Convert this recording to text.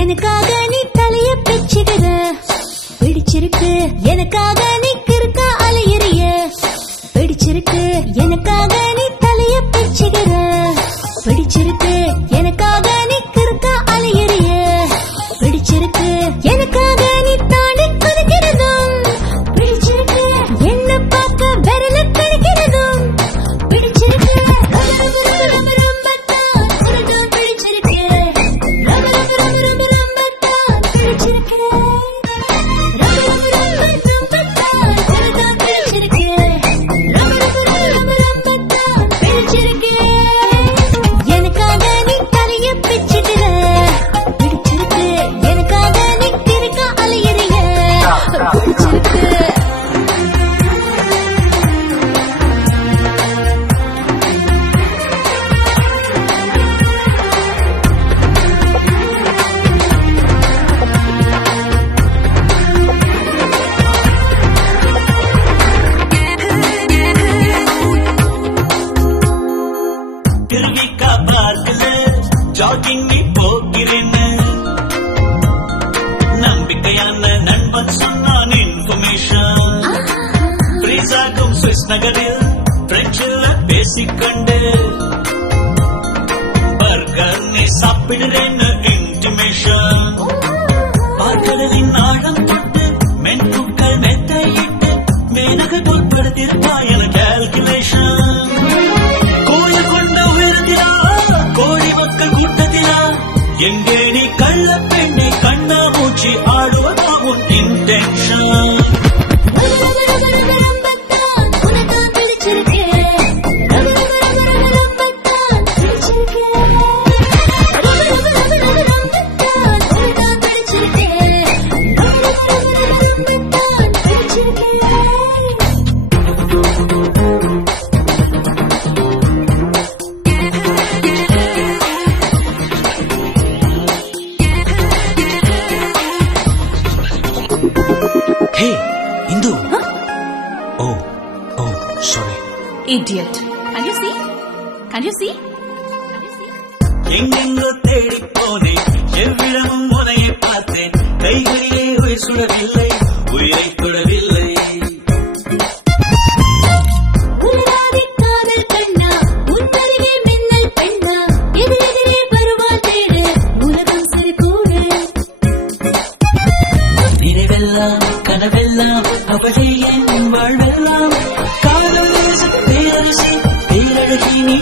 எனக்காக நீ தலைய பிச்சுகிற பிடிச்சிருக்கு, எனக்காக நீ கிறுக்க அலையறிய பிடிச்சிருக்கு, எனக்காக நீ தலைய பிச்சுகிற பிடிச்சிருக்கு, எனக்காக நீ கிறுக்க அலையறிய பிடிச்சிருக்கு, எனக்காக நீ தாண்டி குதிக்கிறதும் பிடிச்சிருக்கு, என்ன பார்க்க விரல கடிக்கிறதும் பிடிச்சிருக்கு, ஜாகிங் நீ போகிறேன்னு நம்பிக்கையான நண்பன் சொன்னான் இன்ஃபர்மேஷன். ஃப்ரீஸ் ஆகும் சுவிஸ் நகரில் பிரெஞ்சில் பேசிக்கொண்டு பர்கர் நீ சாப்பிடுறேன்னு இன்டிமேஷன். பார்க்கடலின் ஆழம் தொட்டு மென்புக்கள் மெத்தையிட்டு மேனகை போட்படுத்திருப்பா என கால்குலேஷன். கோயில் கொண்ட உயரத்திலா கோடி மக்கள் கூட்டத்திலா எங்கே நீ கள்ள பெண்ணை கண்ணா மூச்சி ஆடுவதா உன் intention. Hey, Indu. Huh? Oh, sorry. Idiot. Can you see? Can you see? எங்கெங்கோ தேடி போனேன், எவ்விடமும் உனையை பார்த்தேன், கைகளிலே உயிர் சுடவில்லை, உயிரை தொடவில்லை. நினைவெல்லாம் கனவெல்லாம் அவளே என் வாழ்வெல்லாம் காதல் பேரரசி பேரழகி நீ